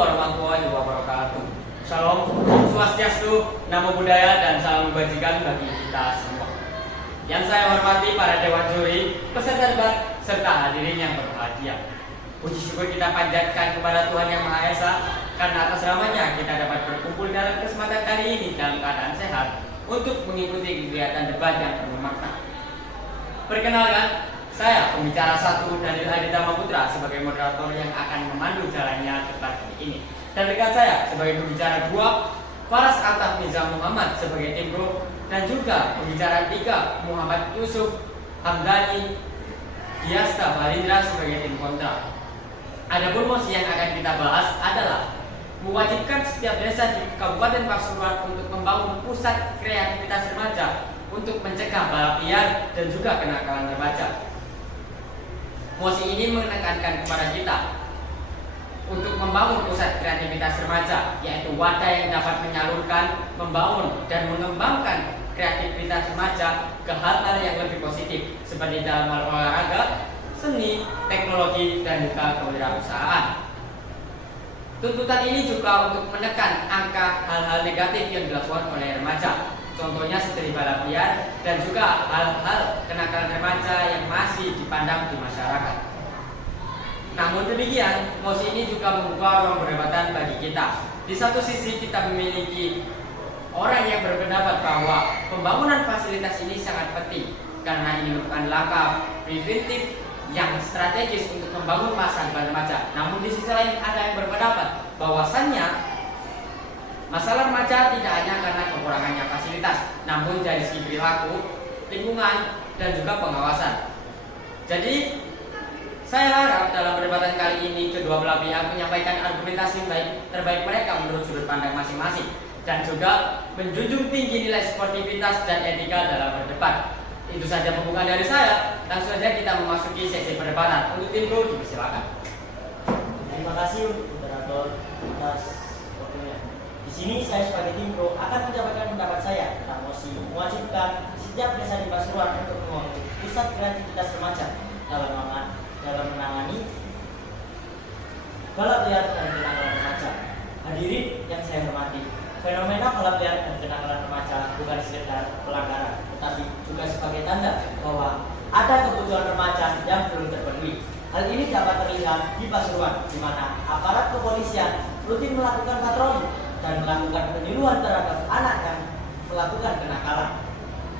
warahmatullahi wabarakatuh. Shalom, Om Swastiastu, Namo Buddhaya, dan salam kebajikan bagi kita semua. Yang saya hormati para dewan juri, peserta debat, serta hadirin yang berbahagia. Puji syukur kita panjatkan kepada Tuhan Yang Maha Esa, karena atas namanya kita dapat berkumpul dalam kesempatan kali ini dalam keadaan sehat untuk mengikuti kegiatan debat yang penuh makna. Perkenalkan, saya pembicara satu Daniel Aditama Putra sebagai moderator yang akan memandu jalannya debat kali ini. Dan dekat saya sebagai pembicara dua, Faras Altaf Nizam Muhammad sebagai tim pro, dan juga pembicara tiga, Muhammad Yusuf Hamdani Diasta Balindra sebagai tim kontra. Adapun mosi yang akan kita bahas adalah mewajibkan setiap desa di Kabupaten Pasuruan untuk membangun pusat kreativitas remaja untuk mencegah balap liar dan juga kenakalan remaja. Mosi ini menekankan kepada kita untuk membangun pusat kreativitas remaja, yaitu wadah yang dapat menyalurkan, membangun, dan mengembangkan kreativitas remaja ke hal-hal yang lebih positif, seperti dalam hal olahraga, seni, teknologi, dan juga kewirausahaan. Tuntutan ini juga untuk menekan angka hal-hal negatif yang dilakukan oleh remaja, contohnya seperti balap liar dan juga hal-hal kenakalan remaja yang masih dipandang di masyarakat. Namun demikian, mosi ini juga membuka ruang perdebatan bagi kita. Di satu sisi kita memiliki orang yang berpendapat bahwa pembangunan fasilitas ini sangat penting karena ini merupakan langkah preventif yang strategis untuk membangun masa depan remaja. Namun di sisi lain ada yang berpendapat bahwasannya masalah remaja tidak hanya karena kekurangannya fasilitas, namun dari segi perilaku, lingkungan, dan juga pengawasan. Jadi, saya harap dalam perdebatan kali ini kedua belah pihak menyampaikan argumentasi terbaik mereka menurut sudut pandang masing-masing, dan juga menjunjung tinggi nilai sportivitas dan etika dalam berdebat. Itu saja pembukaan dari saya. Langsung saja kita memasuki sesi perdebatan. Untuk tim pro, dipersilakan. Terima kasih moderator atas waktunya. Di sini saya sebagai tim pro akan menyampaikan pendapat saya tentang mosi mewajibkan setiap desa di Pasuruan untuk membangun pusat kreativitas remaja dalam menangani balap liar dan kenakalan remaja. Hadirin yang saya hormati, fenomena balap liar dan kenakalan remaja bukan sekedar pelanggaran, tetapi juga sebagai tanda bahwa ada kebutuhan remaja yang belum terpenuhi. Hal ini dapat terlihat di Pasuruan, di mana aparat kepolisian rutin melakukan patroli dan melakukan penyuluhan terhadap anak yang melakukan kenakalan,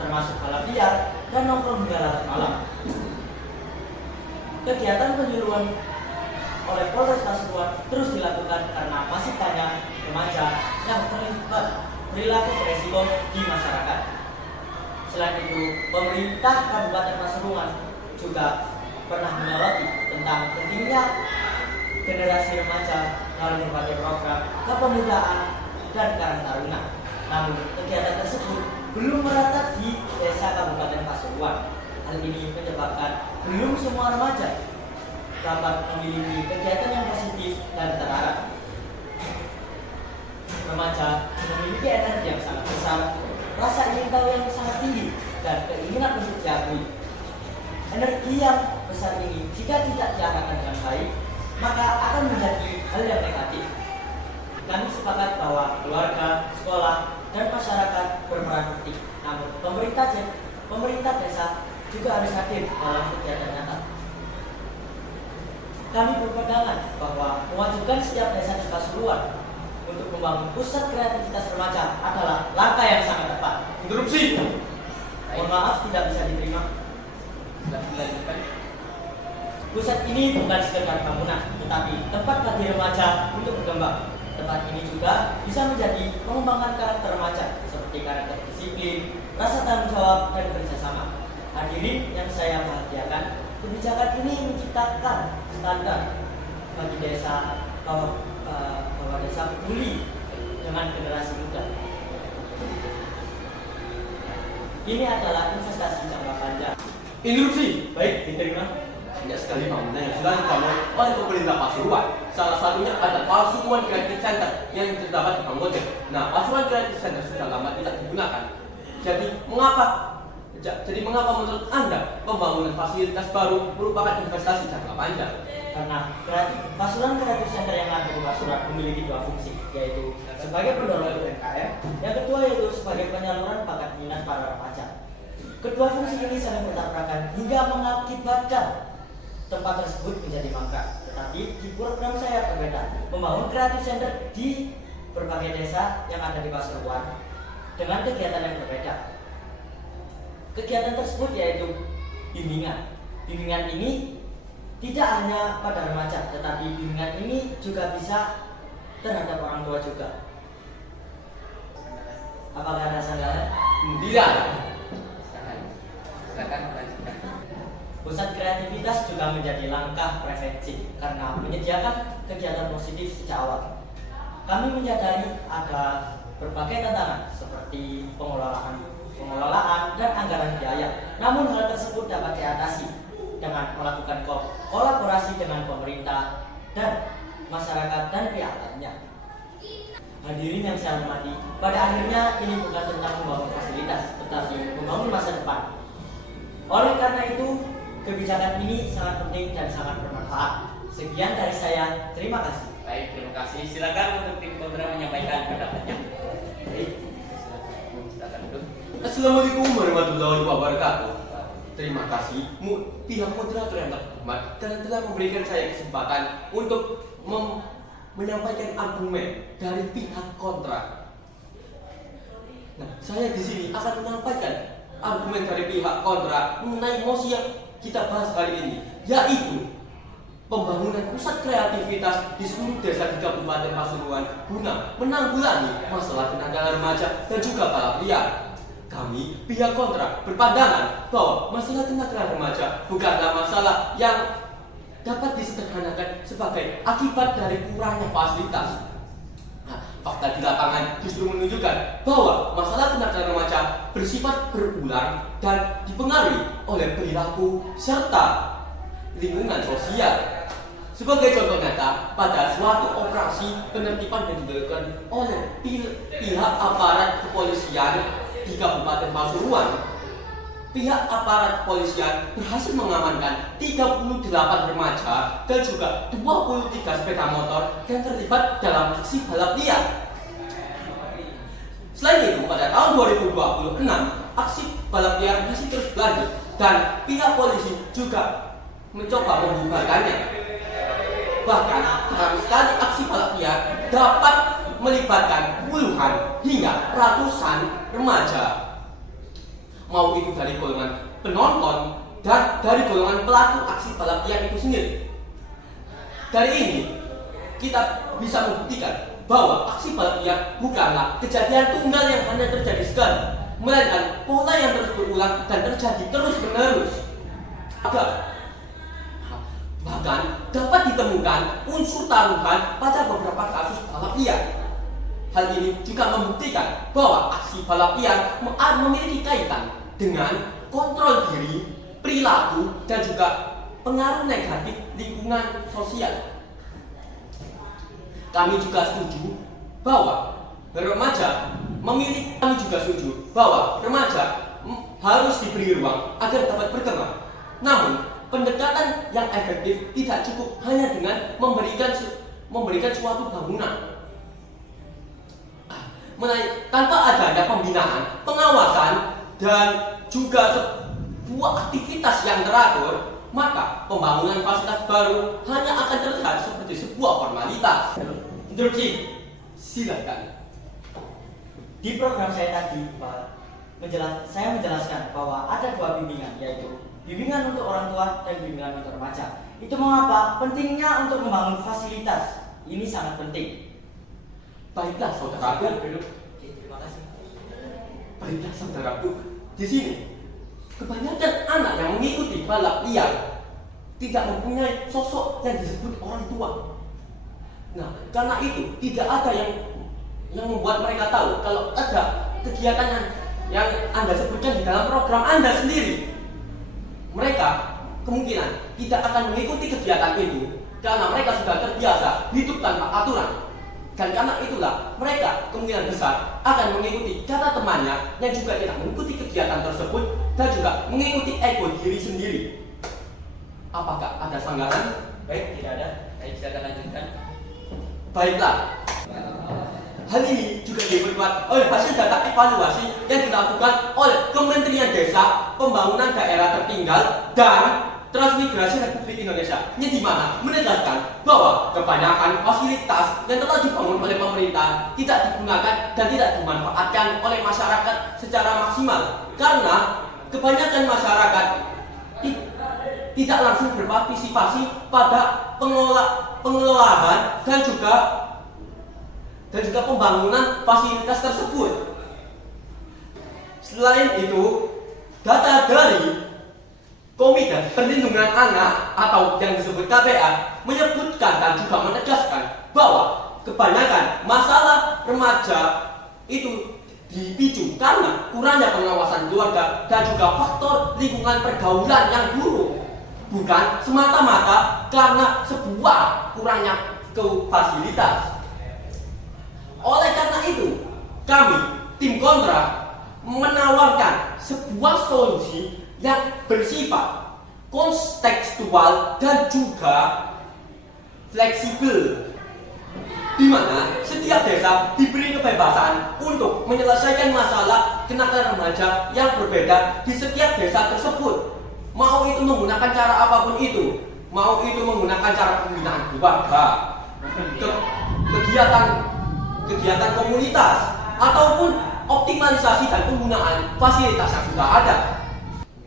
termasuk balap liar dan nongkrong hingga larut malam. Kegiatan penyuluhan oleh Polres Pasuruan terus dilakukan karena masih banyak remaja yang terlibat perilaku beresiko di masyarakat. Selain itu, pemerintah Kabupaten Pasuruan juga pernah menyoroti tentang pentingnya generasi remaja melalui berbagai program kepemudaan dan Karang Taruna. Namun, kegiatan tersebut belum merata di desa Kabupaten Pasuruan. Hal ini menyebabkan belum semua remaja dapat memiliki kegiatan yang positif dan terarah. Remaja memiliki energi yang sangat besar, rasa ingin tahu yang sangat tinggi, dan keinginan untuk diakui. Energi yang besar ini jika tidak diarahkan dengan baik, maka akan menjadi hal yang negatif. Kami sepakat bahwa keluarga, sekolah, dan masyarakat berperan penting. Namun pemerintah desa juga harus hadir dalam kegiatan nyata. Kami berpandangan bahwa mewajibkan setiap desa di Pasuruan untuk membangun pusat kreativitas remaja adalah langkah yang sangat tepat. Interupsi. Mohon maaf, tidak bisa diterima. Pusat ini bukan sekedar bangunan, tetapi tempat bagi remaja untuk berkembang. Tempat ini juga bisa menjadi pengembangan karakter remaja, seperti karakter disiplin, rasa tanggung jawab, dan kerjasama. Hadirin yang saya bahagiakan, kebijakan ini menciptakan standar bagi desa bahwa desa peduli dengan generasi muda. Ini adalah investasi jangka panjang. Interupsi. Baik, diterima. Banyak sekali bangunan yang sudah dibangun oleh pemerintah Pasuruan. Salah satunya ada Pasuruan Creative Center yang terdapat di Pangojek. Nah, Pasuruan Creative Center sudah lama tidak digunakan. Jadi mengapa menurut Anda pembangunan fasilitas baru merupakan investasi jangka panjang? karena Pasuruan Kreatif Center yang ada di Pasuruan memiliki dua fungsi, yaitu sebagai pendorong UMKM, yang kedua yaitu sebagai penyaluran bakat minat para remaja. Kedua fungsi ini saling bertabrakan hingga mengakibatkan tempat tersebut menjadi mangkrak. Tetapi di program saya berbeda, membangun Kreatif Center di berbagai desa yang ada di Pasuruan dengan kegiatan yang berbeda. Kegiatan tersebut yaitu bimbingan. Bimbingan ini tidak hanya pada remaja, tetapi bimbingan ini juga bisa terhadap orang tua juga. Apakah ada sanggahan? Tidak. Silakan lanjutkan. Pusat kreativitas juga menjadi langkah preventif karena menyediakan kegiatan positif sejak awal. Kami menyadari ada berbagai tantangan seperti pengelolaan dan anggaran biaya. Namun hal tersebut dapat diatasi dengan melakukan kolaborasi dengan pemerintah dan masyarakat dan pihak lainnya. Hadirin yang saya hormati, pada akhirnya ini bukan tentang membangun fasilitas, tetapi membangun masa depan. Oleh karena itu, kebijakan ini sangat penting dan sangat bermanfaat. Sekian dari saya, terima kasih. Baik, terima kasih. Silakan untuk tim kontra menyampaikan pendapatnya. Baik. Silakan dulu. Assalamualaikum warahmatullahi wabarakatuh. Terima kasih pihak moderator yang terhormat telah memberikan saya kesempatan untuk menyampaikan argumen dari pihak kontra. Nah, saya di sini akan menyampaikan argumen dari pihak kontra mengenai mosi yang kita bahas kali ini, yaitu pembangunan pusat kreativitas di seluruh desa di Kabupaten Pasuruan guna menanggulangi masalah tenaga remaja dan juga balap liar. Kami, pihak kontra, berpandangan bahwa masalah tenaga remaja bukanlah masalah yang dapat disederhanakan sebagai akibat dari kurangnya fasilitas. Nah, fakta di lapangan justru menunjukkan bahwa masalah tenaga remaja bersifat berulang dan dipengaruhi oleh perilaku serta lingkungan sosial. Sebagai contoh nyata, pada suatu operasi penertiban yang dilakukan oleh pihak aparat kepolisian di Kabupaten Pasuruan, pihak aparat kepolisian berhasil mengamankan 38 remaja dan juga 23 sepeda motor yang terlibat dalam aksi balap liar. Selain itu, pada tahun 2026, aksi balap liar masih terus berlanjut dan pihak polisi juga mencoba membubarkannya. Bahkan, dalam sekali aksi balap liar dapat melibatkan puluhan hingga ratusan remaja, mau itu dari golongan penonton dan dari golongan pelaku aksi balap liar itu sendiri. Dari ini kita bisa membuktikan bahwa aksi balap liar bukanlah kejadian tunggal yang hanya terjadi sekali, melainkan pola yang terus berulang dan terjadi terus menerus. Bahkan dapat ditemukan unsur taruhan pada beberapa kasus balap liar. Hal ini juga membuktikan bahwa aksi balap liar memiliki kaitan dengan kontrol diri, perilaku, dan juga pengaruh negatif lingkungan sosial. Kami juga setuju bahwa remaja harus diberi ruang agar dapat berkembang. Namun, pendekatan yang efektif tidak cukup hanya dengan memberikan suatu bangunan. Tanpa adanya pembinaan, pengawasan, dan juga sebuah aktivitas yang teratur, maka pembangunan fasilitas baru hanya akan terlihat seperti sebuah formalitas. Interupsi. Silakan. Di program saya tadi, saya menjelaskan bahwa ada dua bimbingan, yaitu bimbingan untuk orang tua dan bimbingan untuk remaja. Itu mengapa pentingnya untuk membangun fasilitas. Ini sangat penting. Baiklah saudaraku. Terima kasih. Baiklah saudaraku. Di sini kebanyakan anak yang mengikuti balap liar tidak mempunyai sosok yang disebut orang tua. Nah, karena itu tidak ada yang membuat mereka tahu kalau ada kegiatan yang Anda sebutkan di dalam program Anda sendiri. Mereka kemungkinan tidak akan mengikuti kegiatan itu karena mereka sudah terbiasa hidup tanpa aturan. Dan karena itulah mereka kemungkinan besar akan mengikuti kata temannya yang juga tidak mengikuti kegiatan tersebut dan juga mengikuti ego diri sendiri. Apakah ada sanggahan? Baik, tidak ada. Baik, silakan lanjutkan. Baiklah. Hal ini juga diperkuat oleh hasil data evaluasi yang dilakukan oleh Kementerian Desa, Pembangunan Daerah Tertinggal, dan Transmigrasi Republik Indonesia, yang dimana menegaskan bahwa kebanyakan fasilitas yang telah dibangun oleh pemerintah tidak digunakan dan tidak dimanfaatkan oleh masyarakat secara maksimal karena kebanyakan masyarakat tidak langsung berpartisipasi pada pengelolaan dan juga pembangunan fasilitas tersebut. Selain itu, data dari Komite Perlindungan Anak atau yang disebut KPA menyebutkan dan juga menegaskan bahwa kebanyakan masalah remaja itu dipicu karena kurangnya pengawasan keluarga dan juga faktor lingkungan pergaulan yang buruk, bukan semata-mata karena sebuah kurangnya fasilitas. Oleh karena itu, kami tim Kontra menawarkan sebuah solusi yang bersifat kontekstual dan juga fleksibel, di mana setiap desa diberi kebebasan untuk menyelesaikan masalah kenakalan remaja yang berbeda di setiap desa tersebut. Mau itu menggunakan cara apapun itu, mau itu menggunakan cara pembinaan keluarga, kegiatan komunitas, ataupun optimalisasi dan penggunaan fasilitas yang sudah ada.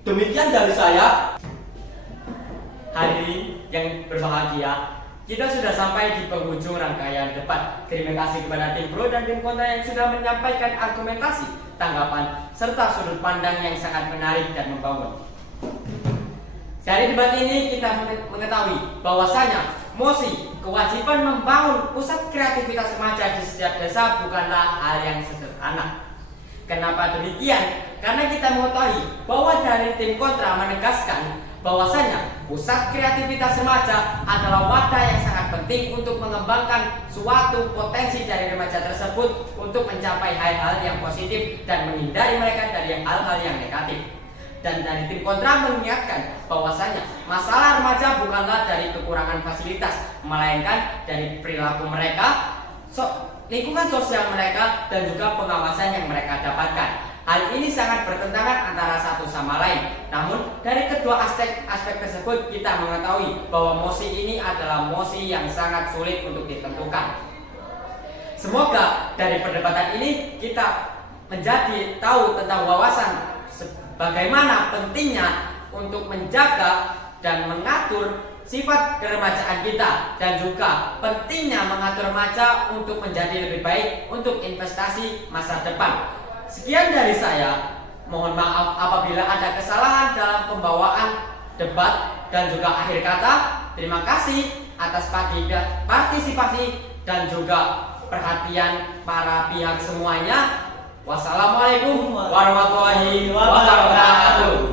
Demikian dari saya. Hadirin yang berbahagia, kita sudah sampai di penghujung rangkaian debat. Terima kasih kepada tim pro dan tim kontra yang sudah menyampaikan argumentasi, tanggapan, serta sudut pandang yang sangat menarik dan membangun. Dari debat ini kita mengetahui bahwasanya MOSI, kewajiban membangun pusat kreativitas remaja di setiap desa, bukanlah hal yang sederhana. Kenapa demikian? Karena kita mengetahui bahwa dari tim kontra menegaskan bahwasanya pusat kreativitas remaja adalah wadah yang sangat penting untuk mengembangkan suatu potensi dari remaja tersebut untuk mencapai hal-hal yang positif dan menghindari mereka dari hal-hal yang negatif. Dan dari tim kontra mengingatkan bahwasanya masalah remaja bukanlah dari kekurangan fasilitas, melainkan dari perilaku mereka, lingkungan sosial mereka, dan juga pengawasan yang mereka dapatkan. Hal ini sangat bertentangan antara satu sama lain. Namun dari kedua aspek tersebut kita mengetahui bahwa MOSI ini adalah MOSI yang sangat sulit untuk ditentukan. Semoga dari perdebatan ini kita menjadi tahu tentang wawasan bagaimana pentingnya untuk menjaga dan mengatur sifat keremajaan kita, dan juga pentingnya mengatur remaja untuk menjadi lebih baik untuk investasi masa depan. Sekian dari saya, mohon maaf apabila ada kesalahan dalam pembawaan debat dan juga akhir kata. Terima kasih atas partisipasi dan juga perhatian para pihak semuanya. Wassalamualaikum warahmatullahi wabarakatuh.